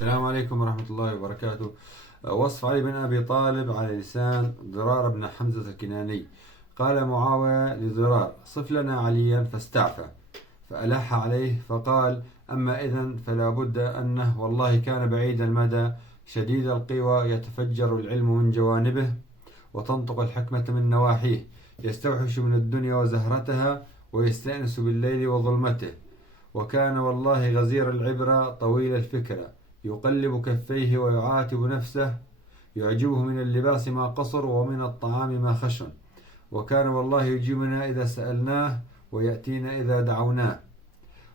السلام عليكم ورحمة الله وبركاته. وصف علي بن أبي طالب على لسان ضرار بن حمزة الكناني. قال معاوية لضرار: صف لنا عليا، فاستعفى، فألح عليه فقال: أما إذن فلا بد أنه والله كان بعيد المدى شديد القوى، يتفجر العلم من جوانبه وتنطق الحكمة من نواحيه، يستوحش من الدنيا وزهرتها ويستأنس بالليل وظلمته. وكان والله غزير العبرة طويل الفكرة، يقلب كفيه ويعاتب نفسه، يعجبه من اللباس ما قصر ومن الطعام ما خشن. وكان والله يجيبنا إذا سألناه ويأتينا إذا دعوناه.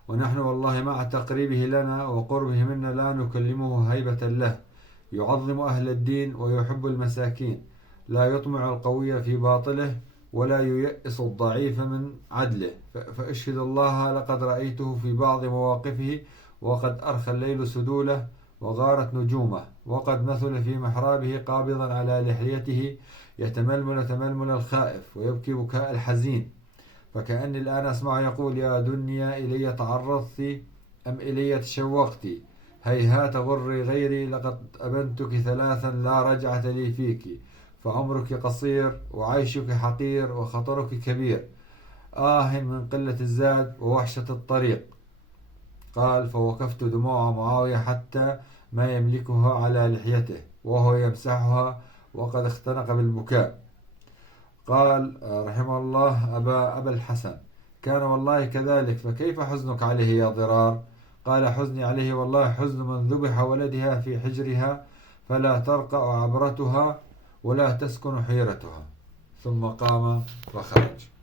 ونحن والله مع تقريبه لنا وقربه منا لا نكلمه هيبة له. يعظم أهل الدين ويحب المساكين، لا يطمع القوي في باطله ولا ييأس الضعيف من عدله. فأشهد الله لقد رأيته في بعض مواقفه وقد أرخى الليل سدوله وغارت نجومه، وقد مثل في محرابه قابضا على لحيته يتململ تململ الخائف ويبكي بكاء الحزين. فكأني الآن أسمع يقول: يا دنيا إلي تعرضت أم إلي تشوقت؟ هيهات غري غيري، لقد أبنتك ثلاثا لا رجعة لي فيك. فعمرك قصير وعيشك حقير وخطرك كبير، من قلة الزاد ووحشة الطريق. قال: فوقفت دموع معاوية حتى ما يملكها على لحيته وهو يمسحها وقد اختنق بالبكاء. قال رحمه الله: أبا الحسن، كان والله كذلك، فكيف حزنك عليه يا ضرار؟ قال: حزني عليه والله حزن من ذبح ولدها في حجرها فلا ترقى عبرتها ولا تسكن حيرتها. ثم قام وخرج.